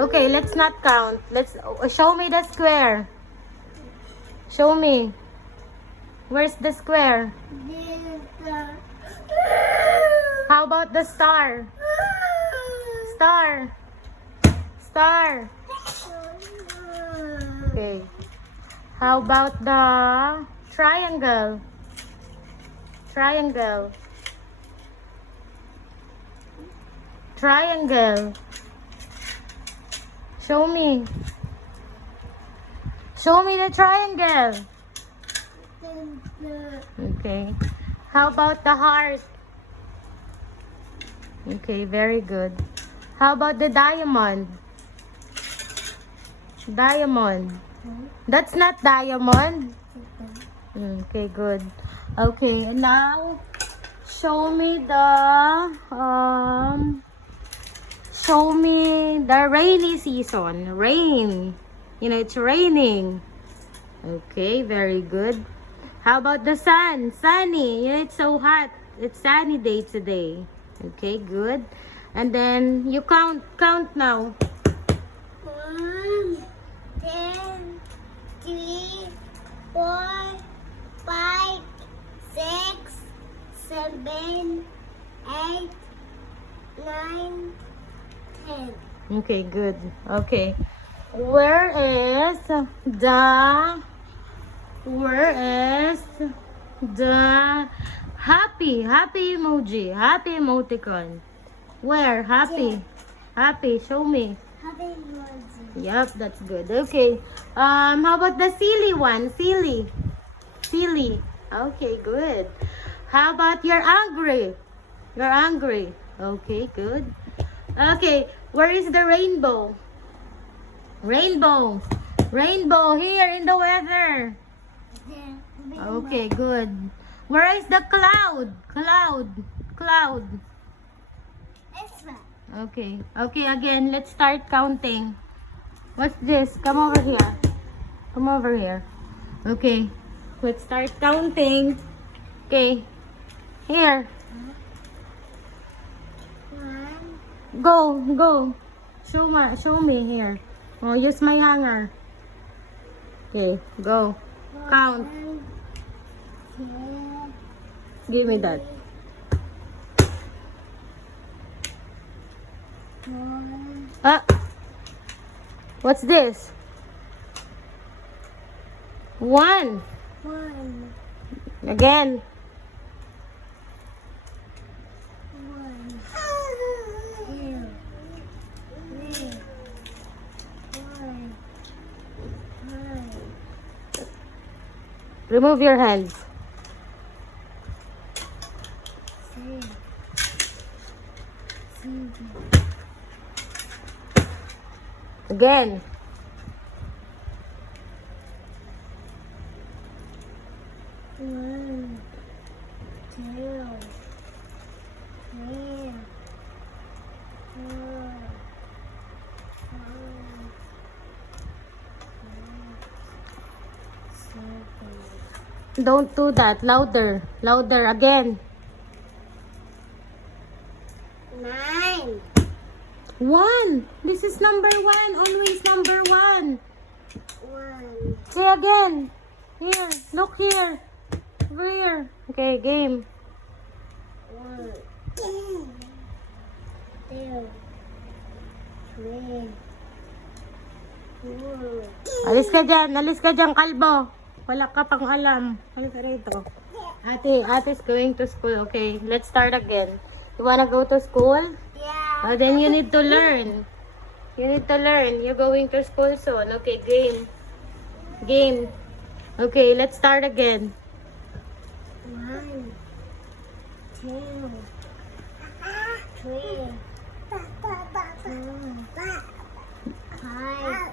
Okay, let's not count. Let's show me the square. Show me. Where's the square? How about the star? Star. Star. Okay. How about the triangle? Triangle. Triangle. Show me. Show me the triangle. Okay. How about the heart? Okay, very good. How about the diamond? Diamond. That's not diamond. Okay, good. Okay, and now show me the rainy season. Rain. You know, it's raining. Okay, very good. How about the sun? Sunny. You know, it's so hot. It's sunny day today. Okay, good. And then you count now. 1, 2, 3, 4, 5, 6, 7, 8, 9, 10. Okay, good. Okay. Where is the happy emoji? Happy emoticon. Where? Happy. Happy. Show me. Happy emoji. Yep, that's good. Okay. How about the silly one? Silly. Silly. Okay, good. How about you're angry? You're angry. Okay, good. Okay, where is the rainbow? Rainbow. Rainbow here in the weather. Okay, good. Where is the cloud? Cloud. This one. Okay. Okay, again, let's start counting. What's this? Come over here. Come over here. Okay. Let's start counting. Okay. Here. 1, Go. Show me here. Oh, use my hanger. Okay, go. Count. 2, Give me that. 4, What's this? 1. 1, Again. 1, 2, 3, 4, 5, Remove your hands. 6, 7, Again. 1, 2, 3, 4, 5, 6, 7, Don't do that. Louder. Louder again. 9, 1. This is number 1. Always number 1. 1, Okay, again. Here. Look here. Over here. Okay, game. 1, 2, 3, 4. Alis ka dyan. Alis ka dyan, kalbo. Wala ka pang alam. Halika rito. Ate's going to school. Okay, let's start again. You wanna go to school? Yeah. Oh, then you need to learn. You need to learn. You're going to school soon. Okay, game. Okay, let's start again. 1, 2, 3, 4, 5,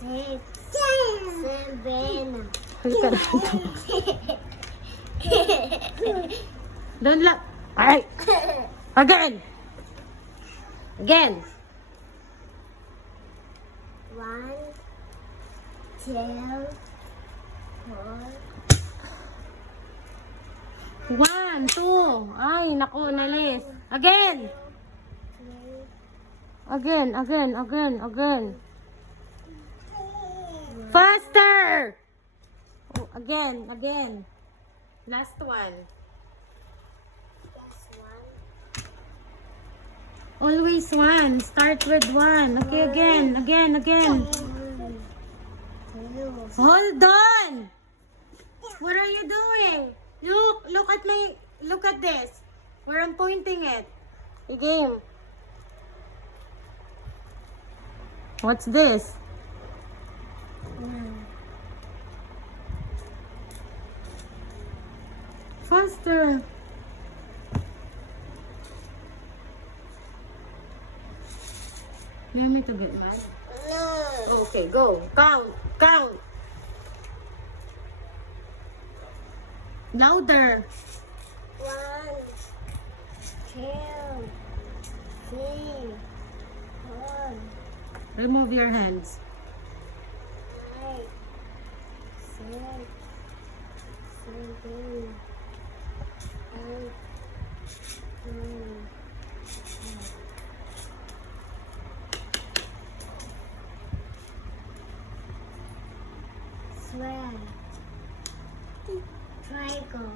6, 7. Halika rito. Don't laugh. Alright. Again. 1, 2, 4, 1, 2. Ay, naku, nalis. Again. 3, Again, again, again, again. Faster! Oh, again, again. Last one. Last one. Always one. Start with one. Okay, again, again, again. One, two. Hold on! What are you doing? Look at this. Where I'm pointing it. The game. What's this? One. Faster. You want me to get mad? No. Okay, go. Count. Count. Louder. 1, 2, 3, 4, Remove your hands. 5, 6, 7, 8, 9, 10. Triangle.